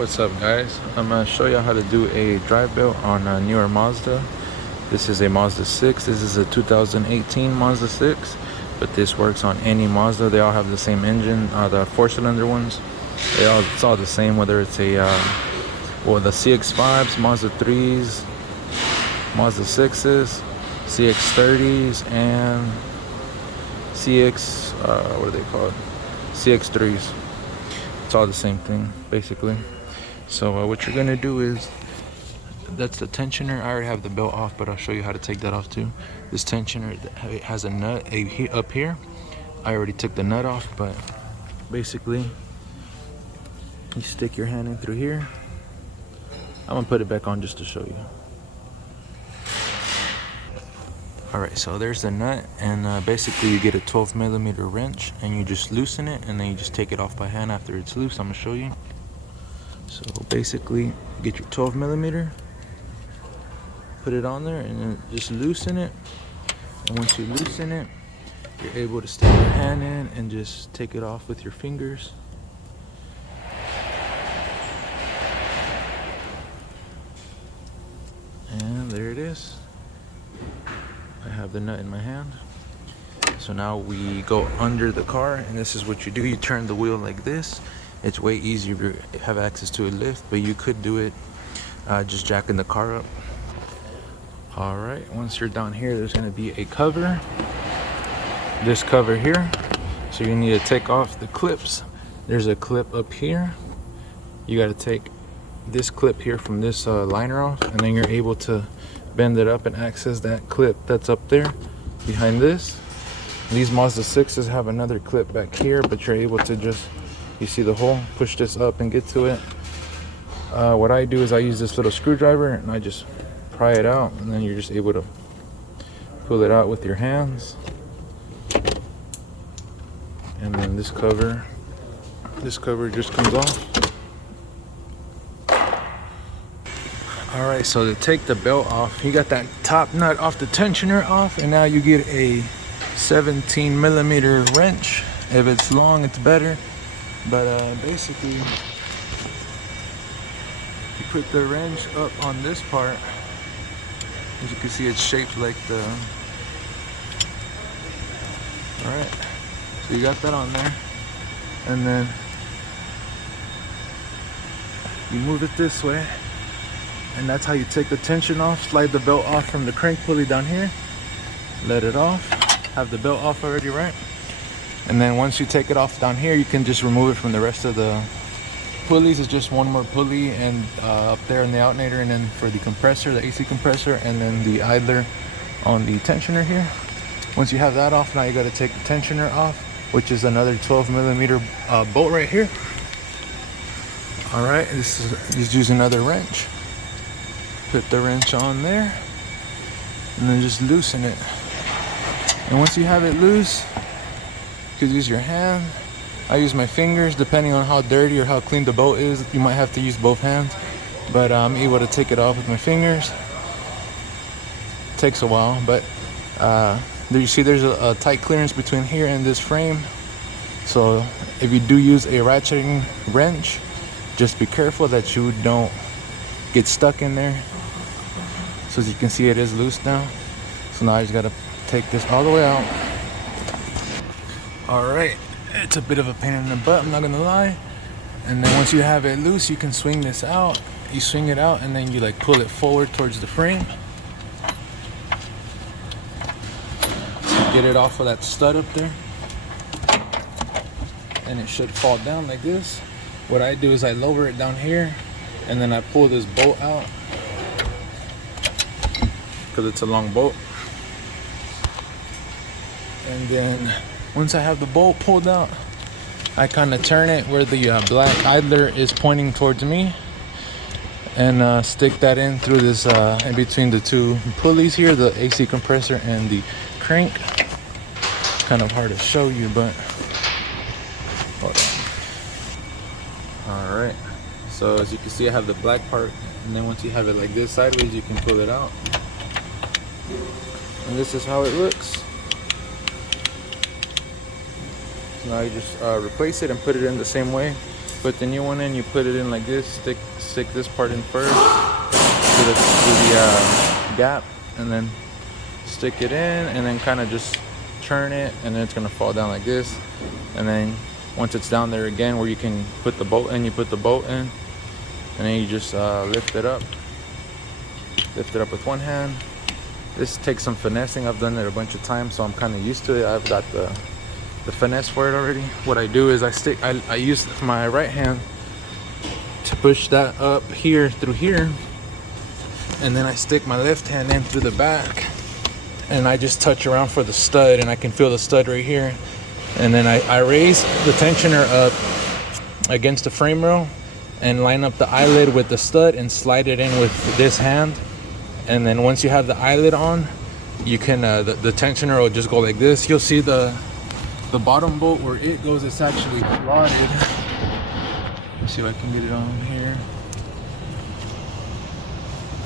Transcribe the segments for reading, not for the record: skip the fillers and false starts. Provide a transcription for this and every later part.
What's up, guys? I'm gonna show you how to do a drive build on a newer Mazda. This is a Mazda 6. This is a 2018 Mazda 6, but this works on any Mazda. They all have the same engine. The 4-cylinder ones, it's all the same, whether it's a the CX5s, Mazda 3s, Mazda 6s, CX30s, and what are they called? CX3s. It's all the same thing, basically. So what you're gonna do is, that's the tensioner. I already have the belt off, but I'll show you how to take that off too. This tensioner, it has a nut up here. I already took the nut off, but basically you stick your hand in through here. I'm gonna put it back on just to show you. Alright, so there's the nut, and basically you get a 12mm wrench and you just loosen it, and then you just take it off by hand after it's loose. I'm gonna show you. So basically, get your 12mm, put it on there, and then just loosen it. And once you loosen it, you're able to stick your hand in and just take it off with your fingers. And there it is. I have the nut in my hand. So now we go under the car, and this is what you do. You turn the wheel like this. It's way easier if you have access to a lift, but you could do it just jacking the car up. All right, once you're down here, there's gonna be a cover. This cover here. So you need to take off the clips. There's a clip up here. You gotta take this clip here from this liner off, and then you're able to bend it up and access that clip that's up there behind this. These Mazda 6s have another clip back here, but you're able to just, you see the hole, push this up and get to it. What I do is I use this little screwdriver and I just pry it out, and then you're just able to pull it out with your hands. And then this cover just comes off. All right, so to take the belt off, you got that top nut off the tensioner off, and now you get a 17mm wrench. If it's long, it's better. But basically, you put the wrench up on this part. As you can see, it's shaped like the... Alright, so you got that on there. And then you move it this way. And that's how you take the tension off. Slide the belt off from the crank pulley down here. Let it off. Have the belt off already, right? And then once you take it off down here, you can just remove it from the rest of the pulleys. It's just one more pulley, and up there in the alternator, and then for the compressor, the AC compressor, and then the idler on the tensioner here. Once you have that off, now you got to take the tensioner off, which is another 12mm bolt right here. All right, just use another wrench. Put the wrench on there, and then just loosen it. And once you have it loose, you could use your hand. I use my fingers, depending on how dirty or how clean the bolt is. You might have to use both hands, but I'm able to take it off with my fingers. It takes a while, but there you see there's a tight clearance between here and this frame. So if you do use a ratcheting wrench, just be careful that you don't get stuck in there. So as you can see, it is loose now. So now I just gotta take this all the way out. All right, it's a bit of a pain in the butt, I'm not gonna lie. And then once you have it loose, you can swing this out. You swing it out, and then you like pull it forward towards the frame. Get it off of that stud up there. And it should fall down like this. What I do is I lower it down here, and then I pull this bolt out, because it's a long bolt. And then once I have the bolt pulled out, I kind of turn it where the black idler is pointing towards me, and stick that in through this in between the two pulleys here, the AC compressor and the crank. It's kind of hard to show you, but hold on. All right, so as you can see, I have the black part, and then once you have it like this sideways, you can pull it out, and this is how it looks. So now you just replace it and put it in the same way. put the new one in, you put it in like this, stick this part in first to the gap, and then stick it in, and then kind of just turn it, and then it's gonna fall down like this. And then once it's down there again where you can put the bolt in, you put the bolt in, and then you just lift it up with one hand. This takes some finessing. I've done it a bunch of times, so I'm kind of used to it. I've got the finesse for it already. What I do is I use my right hand to push that up here through here, and then I stick my left hand in through the back, and I just touch around for the stud, and I can feel the stud right here. And then I raise the tensioner up against the frame rail and line up the eyelid with the stud and slide it in with this hand. And then once you have the eyelid on, you can the tensioner will just go like this. You'll see the bottom bolt where it goes, it's actually slotted. Let's see if I can get it on here.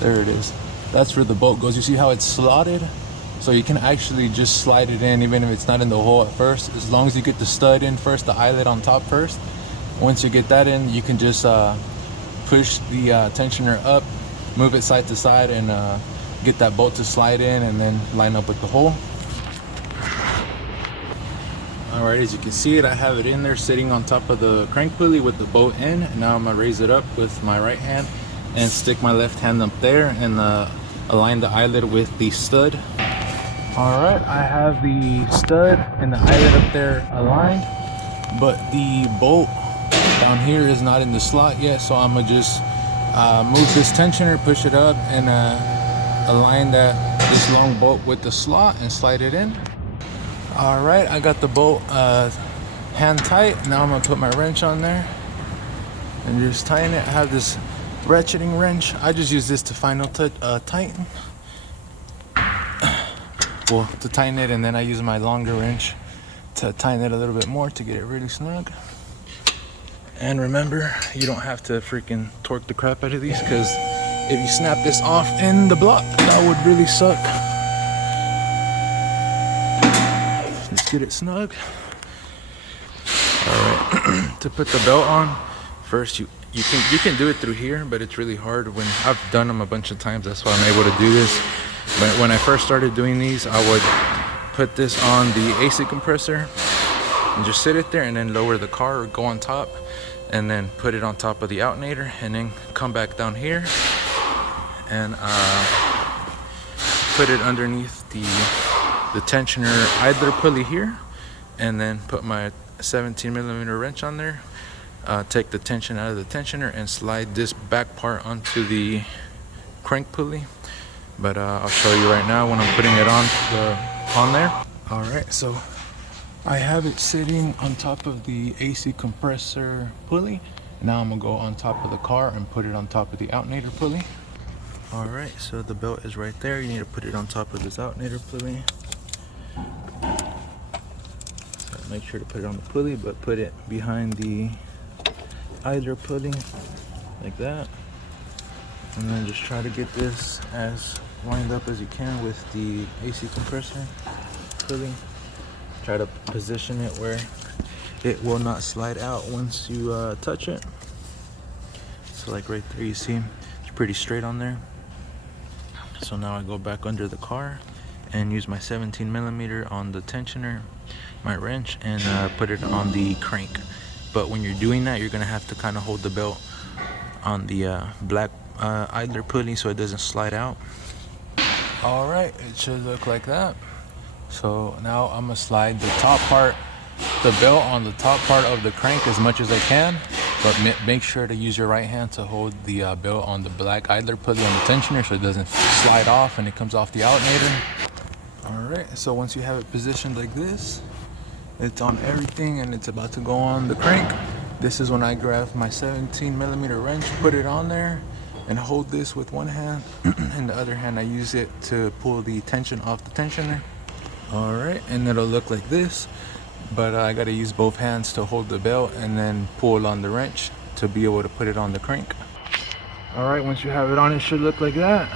There it is. That's where the bolt goes. You see how it's slotted? So you can actually just slide it in even if it's not in the hole at first, as long as you get the stud in first, the eyelid on top first. Once you get that in, you can just push the tensioner up, move it side to side, and get that bolt to slide in and then line up with the hole. Alright, as you can see it, I have it in there sitting on top of the crank pulley with the bolt in. And now I'm gonna raise it up with my right hand and stick my left hand up there and align the eyelid with the stud. Alright, I have the stud and the eyelid up there aligned, but the bolt down here is not in the slot yet, so I'm gonna just move this tensioner, push it up, and align this long bolt with the slot and slide it in. Alright, I got the bolt hand tight. Now I'm gonna put my wrench on there and just tighten it. I have this ratcheting wrench. I just use this to final tighten. Well, to tighten it, and then I use my longer wrench to tighten it a little bit more to get it really snug. And remember, you don't have to freaking torque the crap out of these, because if you snap this off in the block, that would really suck. Let's get it snug. Alright, to put the belt on, first you can do it through here, but it's really hard. When I've done them a bunch of times, that's why I'm able to do this. But when I first started doing these, I would put this on the AC compressor and just sit it there, and then lower the car or go on top, and then put it on top of the alternator, and then come back down here and put it underneath the tensioner idler pulley here, and then put my 17mm wrench on there, take the tension out of the tensioner, and slide this back part onto the crank pulley. But I'll show you right now when I'm putting it on there. Alright, so I have it sitting on top of the AC compressor pulley. Now I'm gonna go on top of the car and put it on top of the alternator pulley. Alright, so the belt is right there. You need to put it on top of this alternator pulley. So make sure to put it on the pulley, but put it behind the idler pulley like that. And then just try to get this as lined up as you can with the AC compressor pulley. Try to position it where it will not slide out once you touch it. So like right there, you see it's pretty straight on there. So now I go back under the car and use my 17mm on the tensioner, my wrench, and put it on the crank. But when you're doing that, you're gonna have to kind of hold the belt on the black idler pulley so it doesn't slide out. Alright, it should look like that. So now I'm gonna slide the top part, the belt on the top part of the crank as much as I can, but make sure to use your right hand to hold the belt on the black idler pulley on the tensioner so it doesn't slide off and it comes off the alternator. Alright, so once you have it positioned like this, it's on everything and it's about to go on the crank. This is when I grab my 17mm wrench, put it on there, and hold this with one hand, and the other hand I use it to pull the tension off the tensioner. Alright, and it'll look like this, but I gotta use both hands to hold the belt and then pull on the wrench to be able to put it on the crank. Alright, once you have it on, it should look like that.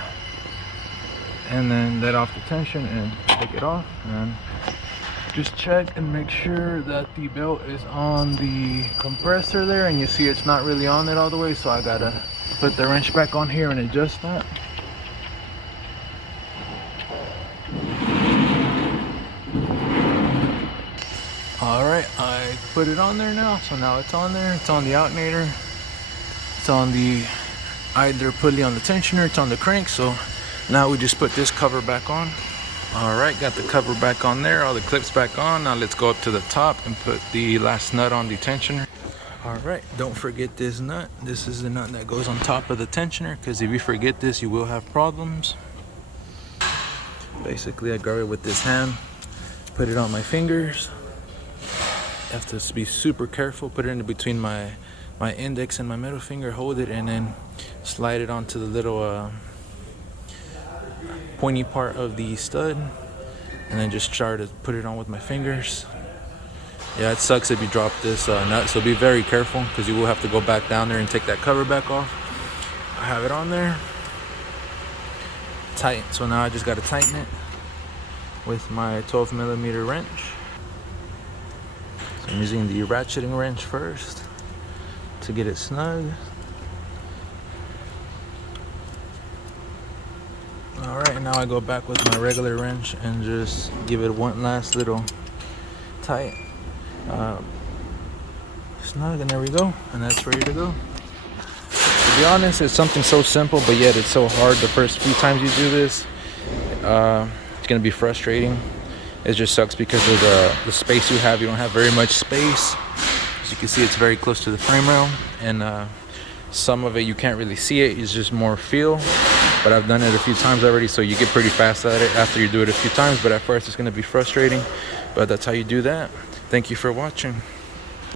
And then let off the tension and take it off, and Just check and make sure that the belt is on the compressor there, and you see it's not really on it all the way, so I gotta put the wrench back on here and adjust that. Alright, I put it on there now, so now it's on there. It's on the alternator, it's on the either pulley on the tensioner, it's on the crank. So now we just put this cover back on. Alright, got the cover back on there, all the clips back on. Now let's go up to the top and put the last nut on the tensioner. Alright, don't forget this nut. This is the nut that goes on top of the tensioner, because if you forget this, you will have problems. Basically, I grab it with this hand, put it on my fingers. You have to be super careful, put it in between my index and my middle finger, hold it, and then slide it onto the little pointy part of the stud, and then just try to put it on with my fingers. Yeah, it sucks if you drop this nut, so be very careful, because you will have to go back down there and take that cover back off. I have it on there tight, so now I just got to tighten it with my 12mm wrench. So I'm using the ratcheting wrench first to get it snug. Alright, now I go back with my regular wrench and just give it one last little tight snug, and there we go, and that's ready to go. To be honest, it's something so simple, but yet it's so hard the first few times you do this. It's gonna be frustrating. It just sucks because of the space you have. You don't have very much space. As you can see, it's very close to the frame rail, and some of it you can't really see it. It's just more feel. But I've done it a few times already, so you get pretty fast at it after you do it a few times. But at first it's gonna be frustrating, but that's how you do that. Thank you for watching.